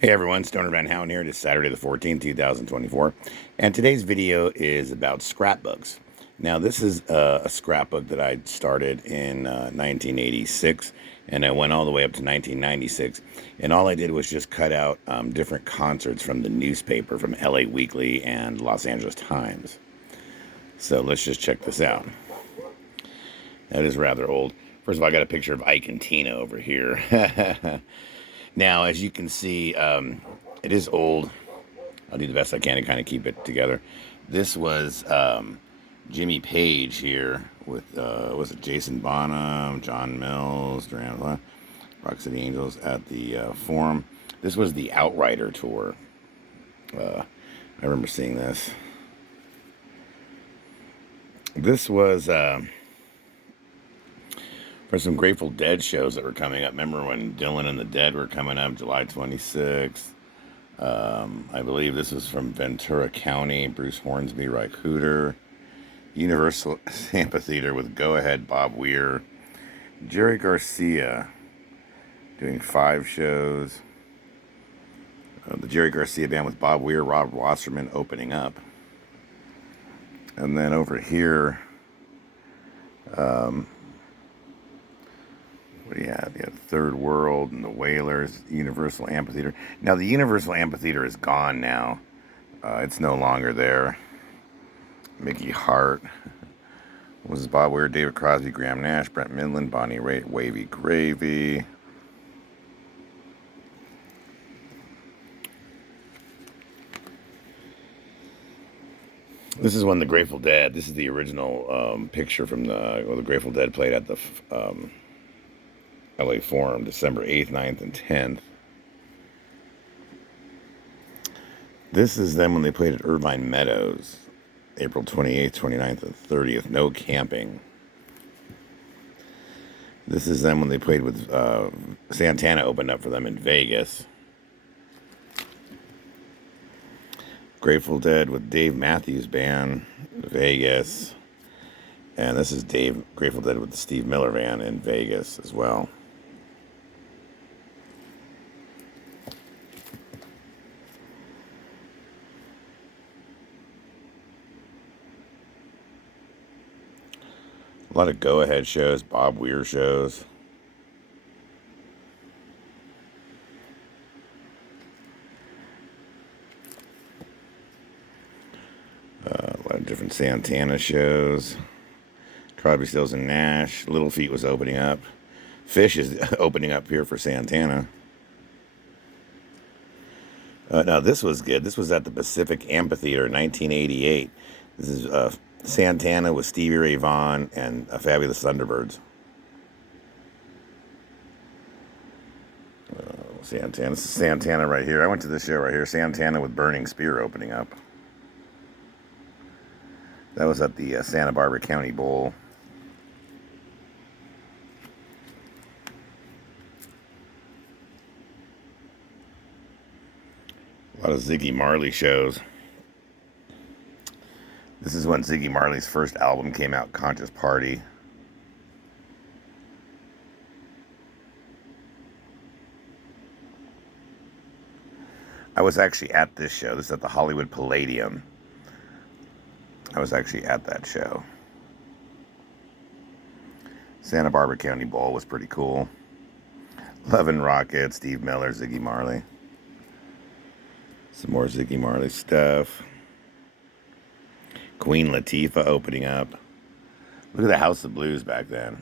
Hey everyone, Stoner Van Houten here. It is Saturday the 14th, 2024. And today's video is about scrapbooks. Now, this is a scrapbook that I started in 1986, and I went all the way up to 1996. And all I did was just cut out different concerts from the newspaper, from LA Weekly and Los Angeles Times. So let's just check this out. That is rather old. First of all, I got a picture of Ike and Tina over here. Now, as you can see, it is old. I'll do the best I can to kind of keep it together. This was Jimmy Page here with, was it Jason Bonham, John Mills, Duran, Rock City Angels at the Forum. This was the Outrider tour. I remember seeing this. This was for some Grateful Dead shows that were coming up. Remember when Dylan and the Dead were coming up, July 26th? I believe this is from Ventura County, Bruce Hornsby, Ry Cooder, Universal Amphitheater with Go Ahead, Bob Weir, Jerry Garcia doing 5 shows. The Jerry Garcia band with Bob Weir, Rob Wasserman opening up. And then over here, what do you have? You have Third World and the Wailers, Universal Amphitheater. Now, the Universal Amphitheater is gone now. It's no longer there. Mickey Hart. Was Bob Weir, David Crosby, Graham Nash, Brent Midland, Bonnie Raitt, Wavy Gravy. This is when the Grateful Dead, this is the original picture from the Grateful Dead played at the LA Forum, December 8th, 9th, and 10th. This is them when they played at Irvine Meadows, April 28th, 29th, and 30th. No camping. This is them when they played with Santana opened up for them in Vegas. Grateful Dead with Dave Matthews Band, Vegas. And this is Grateful Dead with the Steve Miller Band in Vegas as well. A lot of Go Ahead shows, Bob Weir shows. A lot of different Santana shows. Crosby, Stills, and Nash. Little Feat was opening up. Fish is opening up here for Santana. Now, this was good. This was at the Pacific Amphitheater in 1988. This is Santana with Stevie Ray Vaughan and Fabulous Thunderbirds. Santana. This is Santana right here. I went to this show right here. Santana with Burning Spear opening up. That was at the Santa Barbara County Bowl. A lot of Ziggy Marley shows. This is when Ziggy Marley's first album came out, Conscious Party. I was actually at this show. This is at the Hollywood Palladium. I was actually at that show. Santa Barbara County Bowl was pretty cool. Love and Rocket, Steve Miller, Ziggy Marley. Some more Ziggy Marley stuff. Queen Latifah opening up. Look at the House of Blues back then.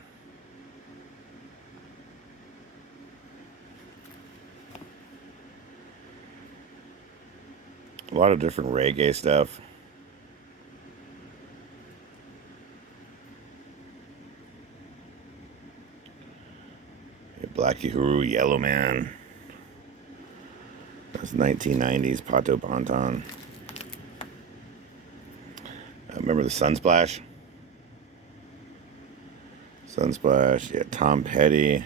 A lot of different reggae stuff. Blackie Huru, Yellow Man. That's 1990s, Pato Ponton. Remember the Sunsplash? Sunsplash, yeah, Tom Petty.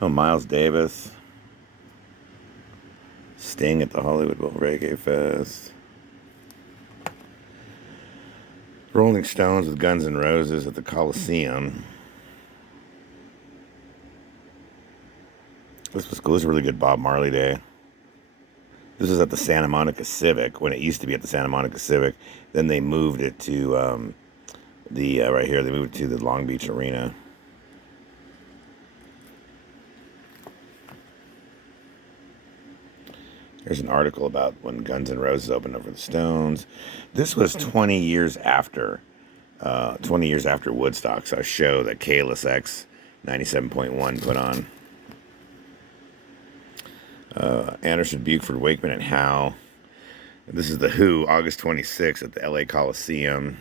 Oh, Miles Davis. Sting at the Hollywood Bowl Reggae Fest. Rolling Stones with Guns N' Roses at the Coliseum. This was cool. This was a really good Bob Marley day. This was at the Santa Monica Civic, when it used to be at the Santa Monica Civic. Then they moved it to right here. They moved it to the Long Beach Arena. There's an article about when Guns N' Roses opened up for the Stones. This was 20 years after 20 years after Woodstock. So a show that KLSX 97.1 put on. Anderson, Buford, Wakeman, and Howe. This is the Who, August 26th at the LA Coliseum.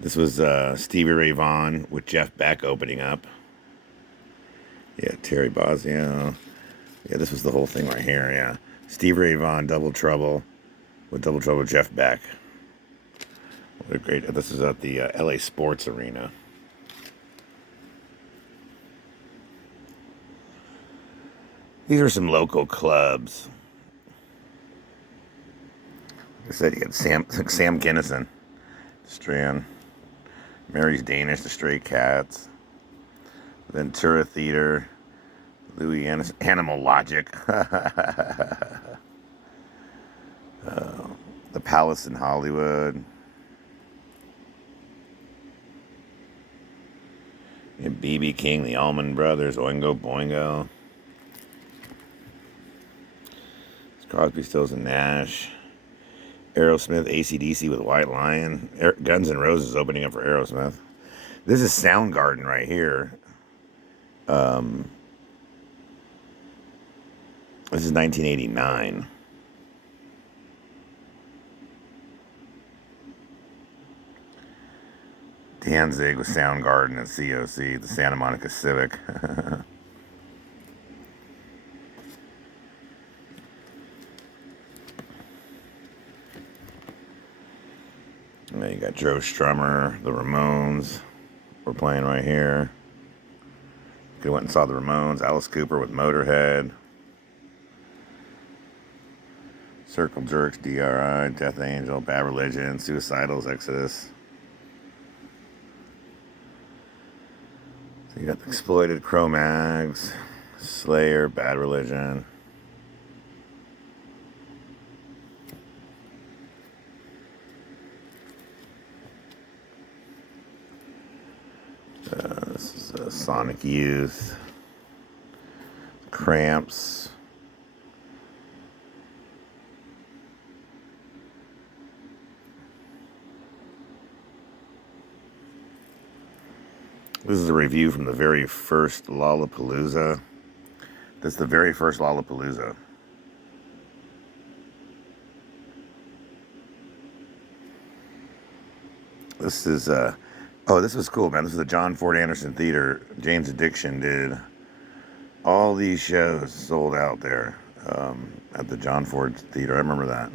This was Stevie Ray Vaughan with Jeff Beck opening up. Yeah, Terry Bozzio. Yeah, this was the whole thing right here, yeah. Stevie Ray Vaughan, Double Trouble with Jeff Beck. What a great... This is at the LA Sports Arena. These are some local clubs. Like I said, you got Sam Kinison, Strand, Mary's Danish, the Stray Cats, Ventura Theater, Louis Animal Logic, the Palace in Hollywood, B.B. King, the Allman Brothers, Oingo Boingo. Crosby, Stills, and Nash. Aerosmith, AC/DC with White Lion. Guns N' Roses opening up for Aerosmith. This is Soundgarden right here. This is 1989. Danzig with Soundgarden and COC, the Santa Monica Civic. And then you got Joe Strummer, the Ramones. We're playing right here. We went and saw the Ramones. Alice Cooper with Motorhead. Circle Jerks, DRI, Death Angel, Bad Religion, Suicidals, Exodus. So you got the Exploited, Cro-Mags, Slayer, Bad Religion. This is Sonic Youth, Cramps, this is a review from the very first Lollapalooza. This is the very first Lollapalooza. This is oh, this was cool, man. This is the John Ford Anderson Theater. Jane's Addiction did all these shows sold out there at the John Ford Theater. I remember that.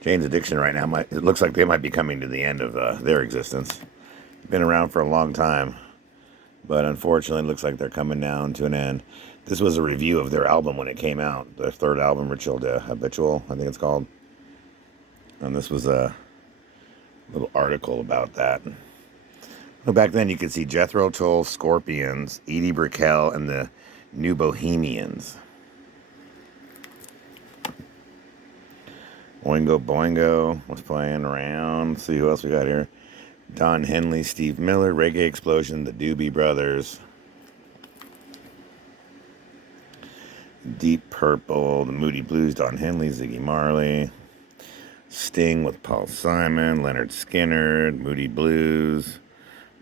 Jane's Addiction right now, it looks like they might be coming to the end of their existence. Been around for a long time, but unfortunately it looks like they're coming down to an end. This was a review of their album when it came out. Their third album, Ritual to Habitual, I think it's called. And this was a little article about that. Well, back then you could see Jethro Tull, Scorpions, Edie Brickell, and the New Bohemians. Oingo Boingo was playing around. Let's see who else we got here. Don Henley, Steve Miller, Reggae Explosion, the Doobie Brothers. Deep Purple, the Moody Blues, Don Henley, Ziggy Marley. Sting with Paul Simon, Leonard Skinner, Moody Blues.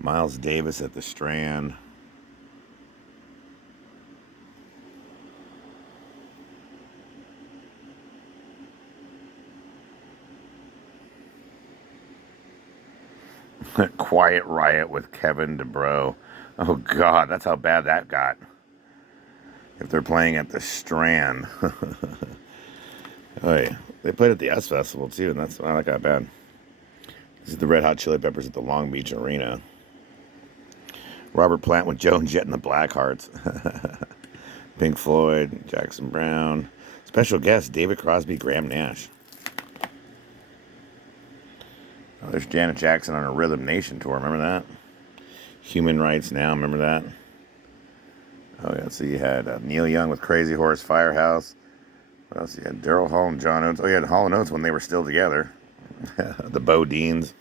Miles Davis at the Strand. Quiet Riot with Kevin DeBro. Oh, God, that's how bad that got. If they're playing at the Strand. Oh, yeah. They played at the US Festival, too, and that's why that got bad. This is the Red Hot Chili Peppers at the Long Beach Arena. Robert Plant with Joan Jett and the Blackhearts. Pink Floyd, Jackson Browne. Special guest, David Crosby, Graham Nash. Oh, there's Janet Jackson on a Rhythm Nation tour. Remember that? Human Rights Now. Remember that? Oh, yeah. So you had Neil Young with Crazy Horse, Firehouse. What else? You had Daryl Hall and John Oates. Oh, you had Hall and Oates when they were still together. The Bodines.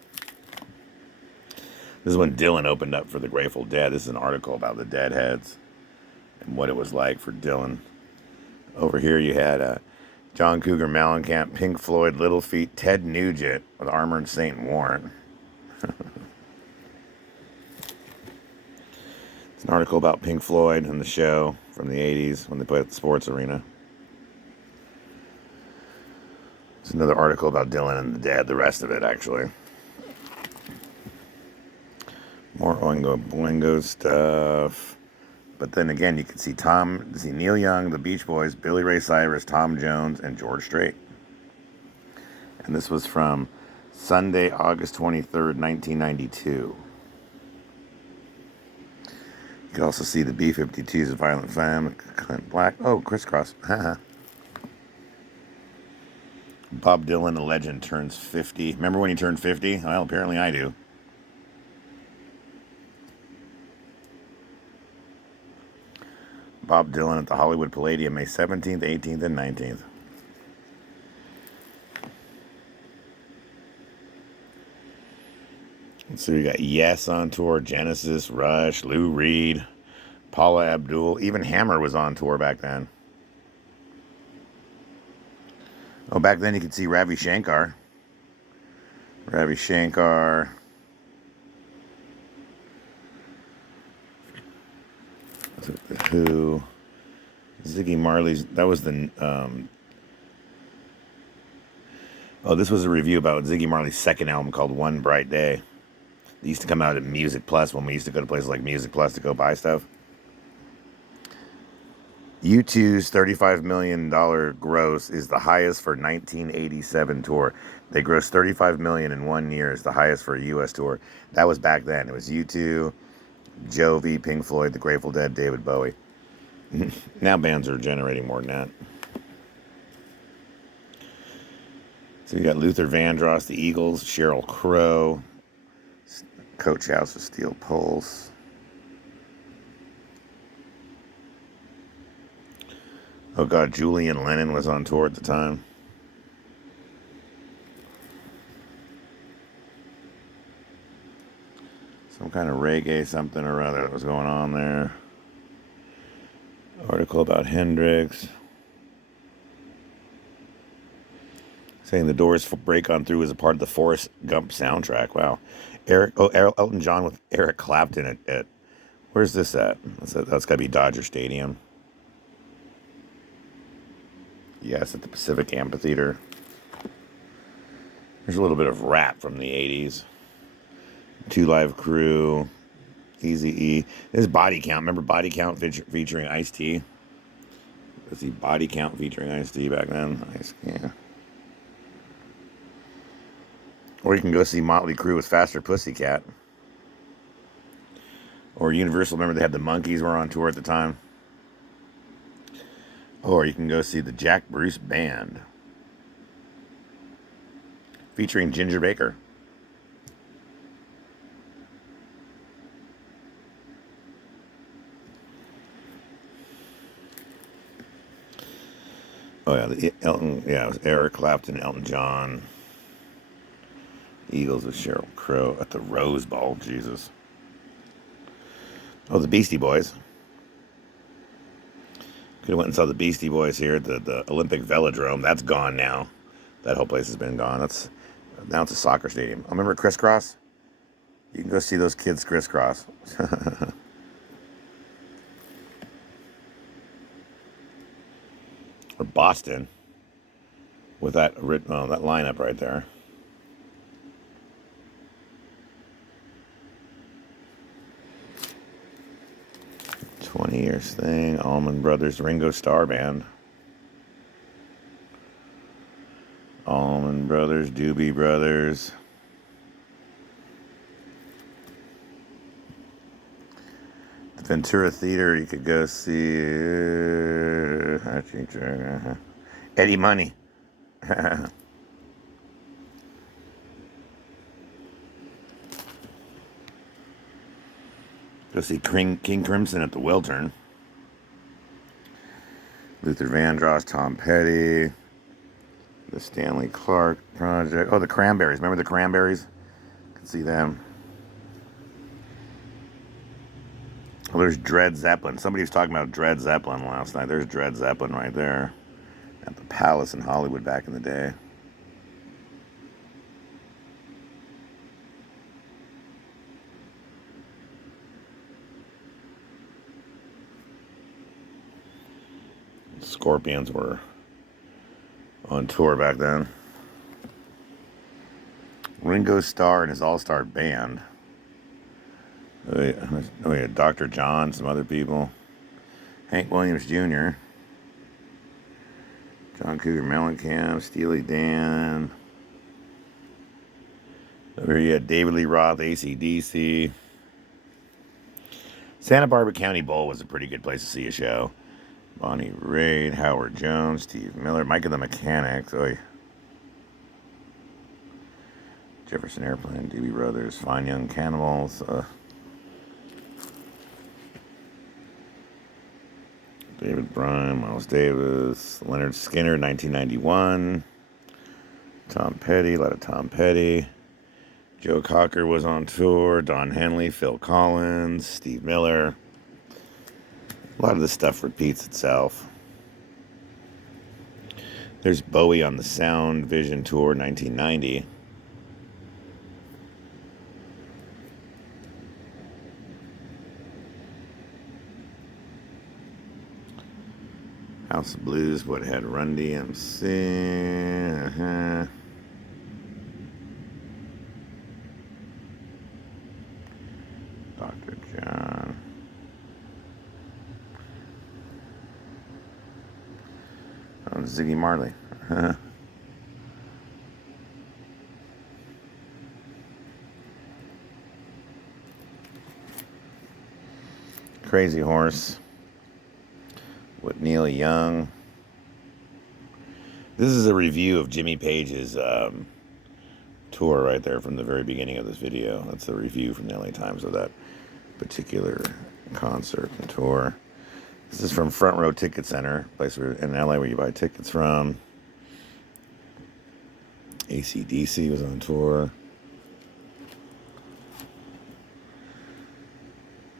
This is when Dylan opened up for the Grateful Dead. This is an article about the Deadheads and what it was like for Dylan. Over here you had John Cougar Mellencamp, Pink Floyd, Little Feat, Ted Nugent with Armored Saint Warrant. It's an article about Pink Floyd and the show from the 80s when they played at the sports arena. It's another article about Dylan and the Dead, the rest of it, actually. More Oingo Boingo stuff. But then again, you can see Neil Young, the Beach Boys, Billy Ray Cyrus, Tom Jones, and George Strait. And this was from Sunday, August 23rd, 1992. You can also see the B-52s of Violent Femme, Clint Black. Oh, crisscross. Bob Dylan, a legend, turns 50. Remember when he turned 50? Well, apparently I do. Bob Dylan at the Hollywood Palladium, May 17th, 18th, and 19th. So we got Yes on tour, Genesis, Rush, Lou Reed, Paula Abdul. Even Hammer was on tour back then. Oh, back then you could see Ravi Shankar. Ravi Shankar. The Who. Ziggy Marley's. That was the. Oh, this was a review about Ziggy Marley's second album called One Bright Day. They used to come out at Music Plus when we used to go to places like Music Plus to go buy stuff. U2's $35 million gross is the highest for 1987 tour. They grossed $35 million in 1 year, is the highest for a U.S. tour. That was back then. It was U2, Jovi, Pink Floyd, The Grateful Dead, David Bowie. Now bands are generating more than that. So you got Luther Vandross, The Eagles, Sheryl Crow, Coach House of Steel Pulse. Oh God, Julian Lennon was on tour at the time. Some kind of reggae something or other that was going on there. Article about Hendrix. Saying the Doors' Break On Through is a part of the Forrest Gump soundtrack. Wow. Elton John with Eric Clapton at where's this at? That's got to be Dodger Stadium. Yes, at the Pacific Amphitheater. There's a little bit of rap from the 80s. Two Live Crew, Eazy-E. This is Body Count. Remember Body Count featuring Ice-T? Let's see, Body Count featuring Ice-T back then. Yeah. Or you can go see Motley Crue with Faster Pussycat. Or Universal, remember they had the Monkees were on tour at the time. Or you can go see the Jack Bruce Band. Featuring Ginger Baker. Oh yeah, it was Eric Clapton, Elton John. Eagles with Sheryl Crow at the Rose Bowl. Jesus. Oh, the Beastie Boys. Could have went and saw the Beastie Boys here at the Olympic Velodrome. That's gone now. That whole place has been gone. Now it's a soccer stadium. I remember Crisscross. You can go see those kids crisscross. Or Boston with that lineup right there. 20 years thing. Allman Brothers, Ringo Starr Band. Allman Brothers, Doobie Brothers. The Ventura Theater, you could go see Eddie Money. Go see King Crimson at the Wiltern. Luther Vandross, Tom Petty, the Stanley Clark Project. Oh, the Cranberries. Remember the Cranberries? You can see them. Oh, there's Dred Zeppelin. Somebody was talking about Dred Zeppelin last night. There's Dred Zeppelin right there at the Palace in Hollywood back in the day. Scorpions were on tour back then. Ringo Starr and his all-star band. Oh yeah, Dr. John, some other people. Hank Williams Jr., John Cougar Mellencamp, Steely Dan. Over here you had David Lee Roth, AC/DC. Santa Barbara County Bowl was a pretty good place to see a show. Bonnie Raitt, Howard Jones, Steve Miller, Mike and the Mechanics. Oy. Jefferson Airplane, D.B. Brothers, Fine Young Cannibals. David Bryan, Miles Davis, Leonard Skinner, 1991. Tom Petty, a lot of Tom Petty. Joe Cocker was on tour. Don Henley, Phil Collins, Steve Miller. A lot of this stuff repeats itself. There's Bowie on the Sound Vision Tour, 1990. House of Blues, what had Run DMC. Dr. John. Oh, Ziggy Marley. Crazy Horse with Neil Young. This is a review of Jimmy Page's tour right there from the very beginning of this video. That's the review from the LA Times of that particular concert and tour. This is from Front Row Ticket Center, place in LA where you buy tickets from. AC/DC was on tour.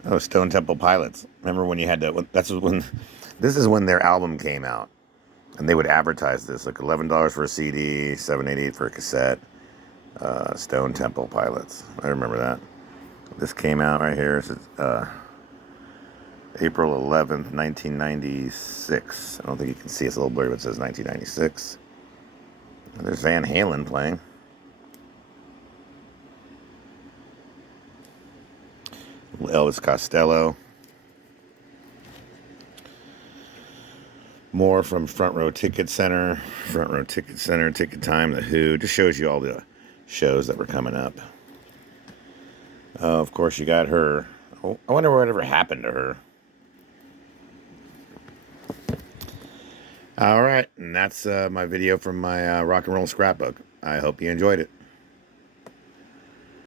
Oh, Stone Temple Pilots. Remember when you had to? This is when their album came out, and they would advertise this like $11 for a CD, $7.88 for a cassette. Stone Temple Pilots. I remember that. This came out right here. It's, April 11th, 1996. I don't think you can see it's a little blurry, but it says 1996. And there's Van Halen playing. Elvis Costello. More from Front Row Ticket Center. Front Row Ticket Center, Ticket Time, The Who. Just shows you all the shows that were coming up. Of course, you got her. Oh, I wonder whatever happened to her. All right, and that's my video from my rock and roll scrapbook. I hope you enjoyed it.